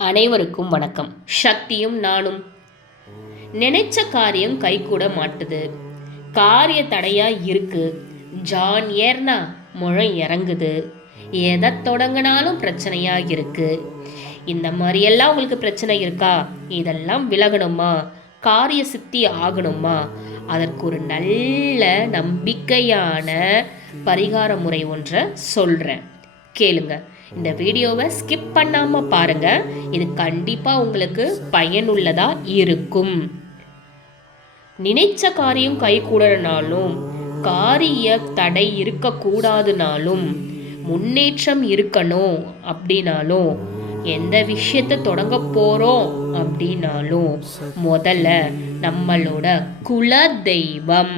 அனைவருக்கும் வணக்கம். சக்தியும் நானும். நினைச்ச காரியம் கைகூட மாட்டுது, காரிய தடையா இருக்கு, ஜான் ஏர்னா முழம் இறங்குது, எதை தொடங்கினாலும் பிரச்சனையா இருக்கு. இந்த மாதிரியெல்லாம் உங்களுக்கு பிரச்சனை இருக்கா? இதெல்லாம் விலகணுமா? காரிய சித்தி ஆகணுமா? அதற்கு ஒரு நல்ல நம்பிக்கையான பரிகார முறை ஒன்றை சொல்கிறேன், கேளுங்க. இந்த வீடியோவை ஸ்கிப் பண்ணாமல் பாருங்கள். இது கண்டிப்பாக உங்களுக்கு பயனுள்ளதாக இருக்கும். நினைச்ச காரியம் கை கூடனாலும், காரிய தடை இருக்கக்கூடாதுனாலும், முன்னேற்றம் இருக்கணும் அப்படின்னாலும், எந்த விஷயத்தை தொடங்க போகிறோம் அப்படின்னாலும் முதல்ல நம்மளோட குலதெய்வம்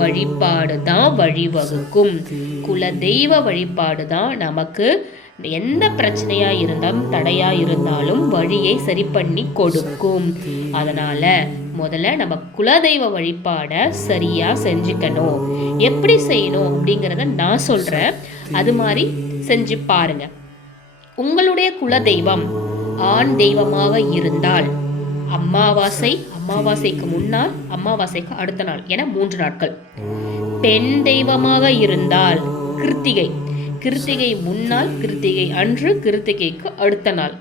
வழிபாடு தான் வழிவகுக்கும். குலதெய்வ வழிபாடு தான் நமக்கு எந்த பிரச்சனையா இருந்தாலும் தடையா இருந்தாலும் வழியை சரி பண்ணி கொடுக்கும். அதனால முதல்ல நம்ம குலதெய்வ வழிபாடை சரியா செஞ்சுக்கணும். எப்படி செய்யணும் அப்படிங்கிறத நான் சொல்றேன், அது மாதிரி செஞ்சு பாருங்க. உங்களுடைய குலதெய்வம் ஆண் தெய்வமாக இருந்தால் அமாவாசைக்கு முன்னால், அமாவாசைக்கு அடுத்த நாள் என 3 நாட்கள். பெண் தெய்வமாக இருந்தால் கிருத்திகை முன்னால், கிருத்திகை அன்று, கிருத்திகைக்கு அடுத்த நாள்.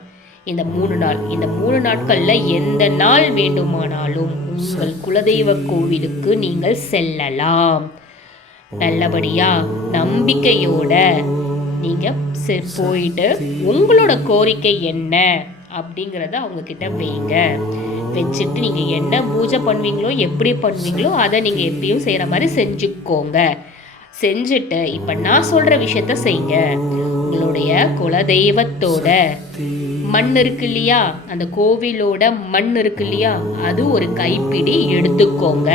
இந்த 3 நாட்கள்ல எந்த நாள் வேண்டுமானாலும் உங்கள் குலதெய்வ கோவிலுக்கு நீங்கள் செல்லலாம். நல்லபடியா நம்பிக்கையோட நீங்க போயிட்டு உங்களோட கோரிக்கை என்ன அப்படிங்கிறத அவங்க கிட்ட வைங்க. வச்சுட்டு நீங்க என்ன பூஜை பண்ணுவீங்களோ, எப்படி பண்ணுவீங்களோ அதை நீங்க எப்படியும் செய்யற மாதிரி செஞ்சுக்கோங்க. செஞ்சுட்டு இப்ப நான் சொல்ற விஷயத்த செய்யுங்க. உங்களுடைய குலதெய்வத்தோட மண் இருக்கு இல்லையா, அந்த கோவிலோட மண் இருக்கு இல்லையா, அது ஒரு கைப்பிடி எடுத்துக்கோங்க.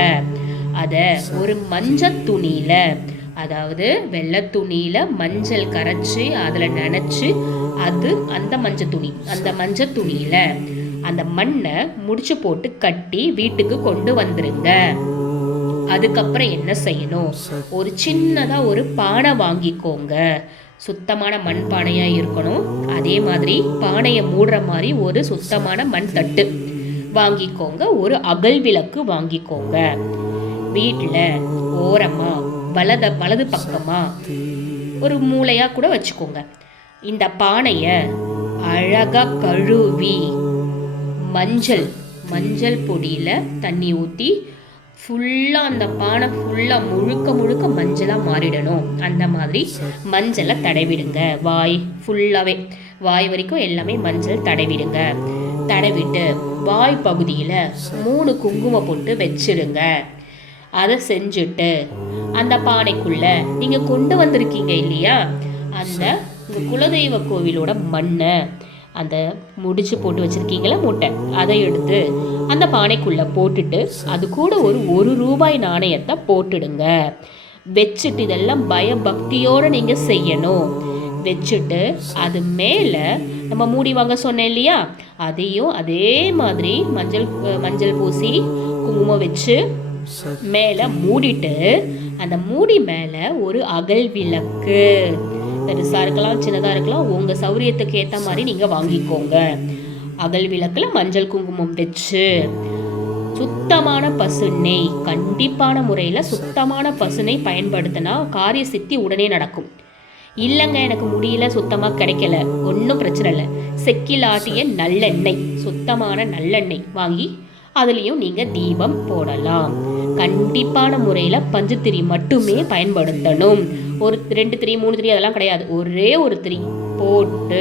அத ஒரு மஞ்சள் துணியில, அதாவது வெள்ளை துணியில மஞ்சள் கரைச்சி அதுல நனைச்சு, அந்த மஞ்சள் துணியில அந்த மண்ணை முடிச்சு போட்டு கட்டி வீட்டுக்கு கொண்டு வந்துருங்க. அதுக்கப்புறம் என்ன செய்யணும், ஒரு சின்னதா ஒரு பானை வாங்கிக்கோங்க. சுத்தமான மண் பானையா இருக்கணும். அதே மாதிரி பானையை மூடுற மாதிரி ஒரு சுத்தமான மண் தட்டு வாங்கிக்கோங்க. ஒரு அகல் விளக்கு வாங்கிக்கோங்க. வீட்டுல ஓரமா வலது பக்கமா ஒரு மூளையா கூட வச்சுக்கோங்க. இந்த பானைய அழகா கழுவி மஞ்சள் பொடியில தண்ணி ஊத்தி ஃபுல்லா, அந்த பானை ஃபுல்லா முழுக்க மஞ்சளா மாறிடணும். அந்த மாதிரி மஞ்சளை தடவிடுங்க. வாய் வரைக்கும் எல்லாமே மஞ்சள் தடவிடுங்க. தடவிட்டு வாய் பகுதியில 3 குங்குமம் போட்டு வச்சிடுங்க. அதை செஞ்சுட்டு அந்த பானைக்குள்ள நீங்க கொண்டு வந்திருக்கீங்க இல்லையா, அந்த உங்க குலதெய்வ கோவிலோட மண்ணை, அந்த முடிச்சு போட்டு வச்சிருக்கீங்களா மூட்டை, அதை எடுத்து அந்த பானைக்குள்ள போட்டுட்டு அது கூட ஒரு ₹1 நாணயத்தை போட்டுடுங்க. வச்சுட்டு இதெல்லாம் பயபக்தியோட நீங்க செய்யணும். வச்சுட்டு அது மேல நம்ம மூடி வாங்க சொன்னேன் இல்லையா, அதையும் அதே மாதிரி மஞ்சள் பூசி குங்குமம் வச்சு மேல மூடிட்டு, அந்த மூடி மேல ஒரு அகல் விளக்கு, பெருசா இருக்கலாம் சின்னதா இருக்கலாம், உங்க சௌரியத்துக்கு ஏத்த மாதிரி நீங்க வாங்கிக்கோங்க. அகல் விளக்குல மஞ்சள் குங்குமம் வச்சு சுத்தமான பசுநெய், கண்டிப்பான முறையில சுத்தமான பசுநெய் பயன்படுத்தினா காரிய சித்தி உடனே நடக்கும். இல்லைங்க எனக்கு முடியல, சுத்தமா கிடைக்கல, ஒன்றும் பிரச்சனை இல்லை, செக்கில் ஆட்டிய நல்லெண்ணெய், சுத்தமான நல்லெண்ணெய் வாங்கி அதுலேயும் நீங்கள் தீபம் போடலாம். கண்டிப்பான முறையில் பஞ்சுத்திரி மட்டுமே பயன்படுத்தணும். ஒரு 2 திரி 3 திரி அதெல்லாம் கிடையாது, ஒரே ஒரு திரி போட்டு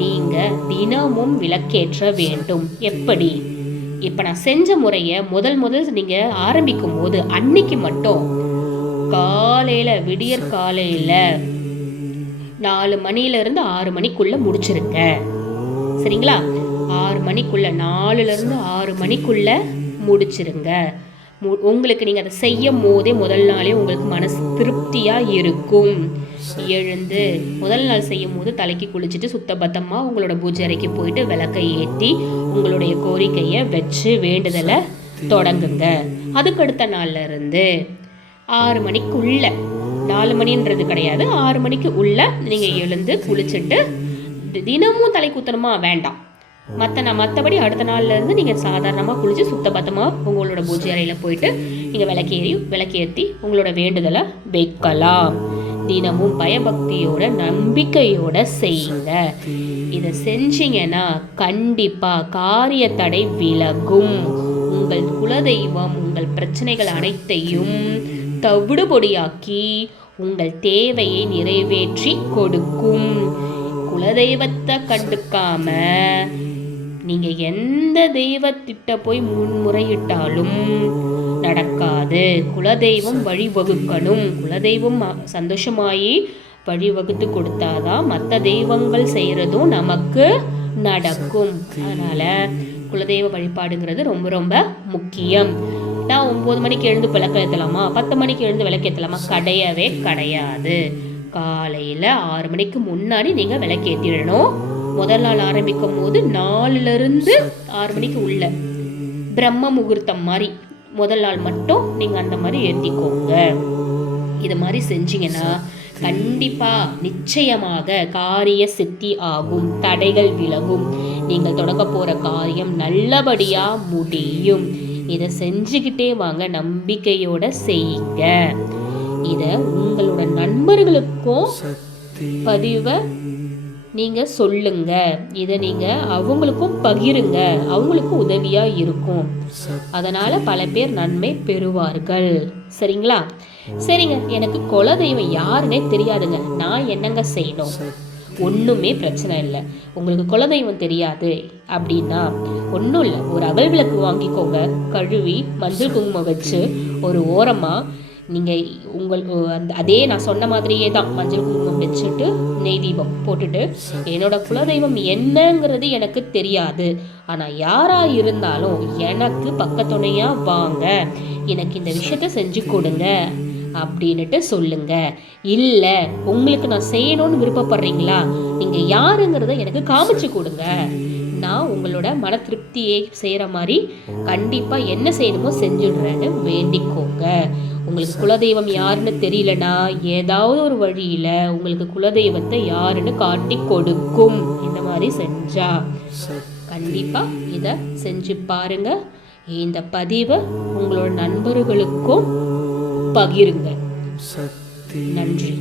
நீங்கள் தினமும் விளக்கேற்ற வேண்டும். எப்படி? இப்போ நான் செஞ்ச முறையை முதல் நீங்கள் ஆரம்பிக்கும் போது அன்னைக்கு மட்டும் விடியற் காலையில் 4 மணியிலிருந்து 6 மணிக்குள்ள முடிச்சிருங்க. சரிங்களா? 6 மணிக்குள்ள, 4லிருந்து 6 மணிக்குள்ள முடிச்சிருங்க. உங்களுக்கு நீங்கள் அதை செய்யும் போதே முதல் நாளே உங்களுக்கு மனசு திருப்தியாக இருக்கும். எழுந்து முதல் நாள் செய்யும் போது தலைக்கு குளிச்சுட்டு சுத்தபத்தமாக உங்களோட பூஜை அறைக்கு போயிட்டு விளக்கை ஏற்றி உங்களுடைய கோரிக்கையை வச்சு வேண்டுதலை தொடங்குங்க. அதுக்கடுத்த நாள்ல இருந்து 6 மணிக்குள்ள, 4 மணின்றது கிடையாது, 6 மணிக்கு உள்ள நீங்கள் எழுந்து குளிச்சுட்டு தினமும் தலை குத்தணுமா? வேண்டாம். மற்றபடி அடுத்த நாள்ல இருந்து நீங்கள் சாதாரணமாக குளிச்சு சுத்தபத்தமாக உங்களோட பூஜை அறையில் போயிட்டு நீங்கள் விளக்கேற்றி உங்களோட வேண்டுதலை வைக்கலாம். தினமும் பயபக்தியோட நம்பிக்கையோட செய்யுங்க. இதை செஞ்சீங்கன்னா கண்டிப்பாக காரிய தடை விலகும். உங்கள் குலதெய்வம் உங்கள் பிரச்சனைகள் அனைத்தையும் தவிடுபொடியாக்கி உங்கள் தேவையை நிறைவேற்றி கொடுக்கும். குலதெய்வத்தை கண்டுக்காம நீங்க எந்த தெய்வத்திட்ட போய் முன்முறையிட்டாலும் நடக்காது. குலதெய்வம் வழிவகுக்கணும். குலதெய்வம் சந்தோஷமாயி வழிவகுத்து கொடுத்தாதான் மற்ற தெய்வங்கள் செய்யறதும் நமக்கு நடக்கும். அதனால குலதெய்வ வழிபாடுங்கிறது ரொம்ப ரொம்ப முக்கியம். நான் 9 மணிக்கு எழுந்து விளக்கேற்றலாமா, 10 மணிக்கு எழுந்து விளக்கேற்றலாமா? கிடையவே கிடையாது. காலையில் 6 மணிக்கு முன்னாடி நீங்கள் விளக்கேற்றிடணும். முதல் நாள் ஆரம்பிக்கும் போது 4லிருந்து 6 மணிக்கு உள்ள பிரம்ம முகூர்த்தம் மாதிரி முதல் நாள் மட்டும் நீங்கள் அந்த மாதிரி ஏற்றிக்கோங்க. இது மாதிரி செஞ்சீங்கன்னா கண்டிப்பாக நிச்சயமாக காரிய சித்தி ஆகும், தடைகள் விலகும், நீங்கள் தொடங்க போகிற காரியம் நல்லபடியாக முடியும். இதை செஞ்சுக்கிட்டே வாங்க, நம்பிக்கையோட செய்யுங்க. இதை உங்களோட நண்பர்களுக்கும் பதிவை நீங்கள் சொல்லுங்க. இதை நீங்கள் அவங்களுக்கும் பகிருங்க, அவங்களுக்கும் உதவியாக இருக்கும். அதனால் பல பேர் நன்மை பெறுவார்கள். சரிங்களா? சரிங்க, எனக்கு குலதெய்வம் யாருன்னே தெரியாதுங்க, நான் என்னங்க செய்யணும்? ஒன்றுமே பிரச்சனை இல்லை. உங்களுக்கு குலதெய்வம் தெரியாது அப்படின்னா ஒன்றும் இல்லை, ஒரு அகல் விளக்கு வாங்கிக்கோங்க, கழுவி மஞ்சள் குங்குமம் வச்சு ஒரு ஓரமாக நீங்கள் அதே நான் சொன்ன மாதிரியே தான் மஞ்சள் குங்குமம் வச்சுட்டு நெய் தீபம் போட்டுட்டு, என்னோட குலதெய்வம் என்னங்கிறது எனக்கு தெரியாது, ஆனால் யாராக இருந்தாலும் எனக்கு பக்கத்துணையாக வாங்க, எனக்கு இந்த விஷயத்த செஞ்சு கொடுங்க அப்படின்னுட்டு சொல்லுங்க. இல்லை உங்களுக்கு நான் செய்யணும்னு விருப்பப்படுறீங்களா, நீங்கள் யாருங்கிறத எனக்கு காமிச்சு கொடுங்க, நான் உங்களோட மன திருப்தியை செய்கிற மாதிரி கண்டிப்பாக என்ன செய்யணுமோ செஞ்சுடுறேன்னு வேண்டிக்கோங்க. உங்களுக்கு குலதெய்வம் யாருன்னு தெரியலனா ஏதாவது ஒரு வழியில் உங்களுக்கு குலதெய்வத்தை யாருன்னு காட்டி கொடுக்கும். இந்த மாதிரி செஞ்சா கண்டிப்பாக இதை செஞ்சு பாருங்க. இந்த பதிவை உங்களோட நண்பர்களுக்கும் பகிருங்க. நன்றி.